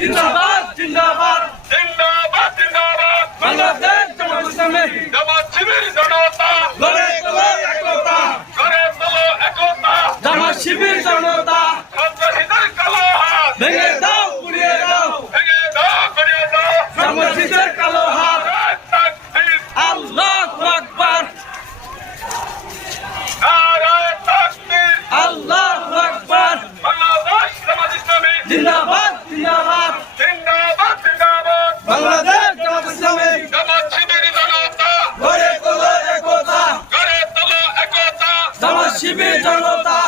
জিন্দাবাদ জিন্দাবাদ জিন্দাবাদ জিন্দাবাদ বাংলাদেশ জামাত ইসলামী জামাত শিবির জনতা গড়ে তোলো একতা গড়ে তোলো একতা জামাত শিবির জনতা সন্ত্রাসীদের কালো হাত ভেঙে দাও পুড়িয়ে দাও ভেঙে দাও গড়িয়ে দাও জামাত শিবিরের কালো হাত নারায়ে তাকবীর আল্লাহু আকবার নারায়ে তাকবীর আল্লাহু আকবার বাংলাদেশ জামাত ইসলামী জিন্দাবাদ জিন্দাবাদ জিন্দাবাদ জিন্দাবাদ বাংলাদেশ জামাত ইসলামী জামাত শিবির জনতা গড়ে তোলো একতা গড়ে তোলো একতা জামাত শিবির জনতা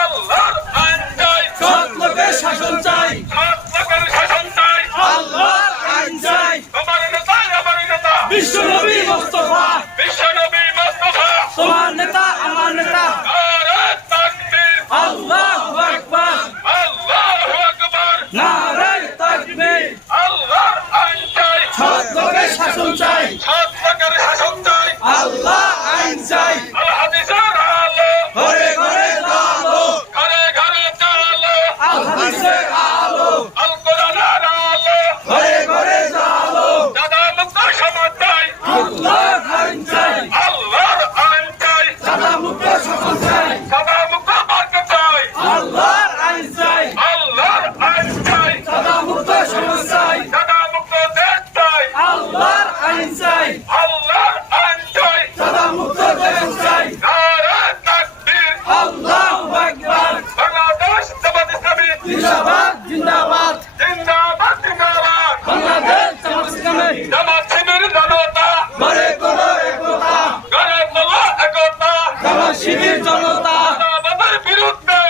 আল্লাহর আইন চাই সৎ লোকের শাসন চাই সৎ লোকের শাসন চাই আল্লাহর আইন চাই তোমার নেতা আমার নেতা বিশ্বনবী মুস্তাফা বিশ্বনবী মুস্তাফা তোমার নেতা আমার নেতা নারায়ে তাকবীর আল্লাহু আকবার আল্লাহু আকবার নারায়ে তাকবীর আল্লাহর আইন চাই সৎ লোকের শাসন চাই সৎ লোকের শাসন চাই আল্লাহ আইন চাই আল হাদিসের আলো ঘরে ঘরে আলো ঘরে ঘরে চালো আল হাদিসের আলো আল কোরআনের আলো ঘরে ঘরে আলো দাদা মুক্ত সমাজ চাই আল্লাহর আইন চাই আল্লাহর আইন চাই সাদা মুক্ত শাসন চাই দাদা মুক্ত মার্গ চাই আল্লাহর আইন চাই আল্লাহর আইন চাই সাদা মুক্ত সমাজ চাই দাদা মুক্ত দেশ চাই আল্লাহর আইন চাই আল্লাহর আইন চাই সাদা মুক্ত দেশ চাই নারায়ে তাকবীর আল্লাহু আকবার বাংলাদেশ জামাত ইসলামী জিন্দাবাদ জিন্দাবাদ জিন্দাবাদ জিন্দাবাদ বাংলাদেশ জামাত ইসলামী জামাত শিবির জনতা গড়ে তোলো একতা গড়ে তোলো একতা জামাত শিবির জনতা চাঁদাবাজের বিরুদ্ধে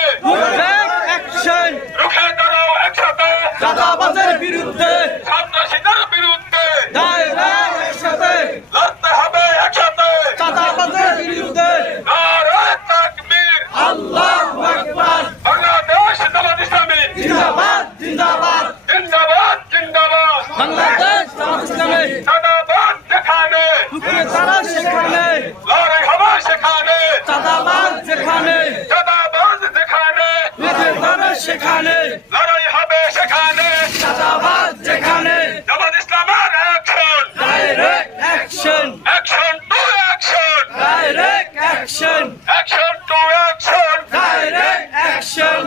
ডাইরেক্ট অ্যাকশন রুখে দাঁড়াও একসাথে চাঁদাবাজের বিরুদ্ধে সন্ত্রাসীদের বিরুদ্ধে ডাইরেক্ট একসাথে লড়তে হবে একসাথে চাঁদাবাজের বিরুদ্ধে নারায়ে তাকবীর আল্লাহু আকবার বাংলাদেশ জামাত ইসলামী জিন্দাবাদ জিন্দাবাদ জিন্দাবাদ জিন্দাবাদ বাংলাদেশ জামাত ইসলামী চাঁদাবাজ যেখানে রুখে তারা সেখানে লড়াই হবে সেখানে চাঁদাবাজ যেখানে চাঁদাবাজ যেখানে রুখে তারা সেখানে লড়াই হবে সেখানে চাঁদাবাজ যেখানে জামাত ইসলামের action direct action action to action direct action action to action direct action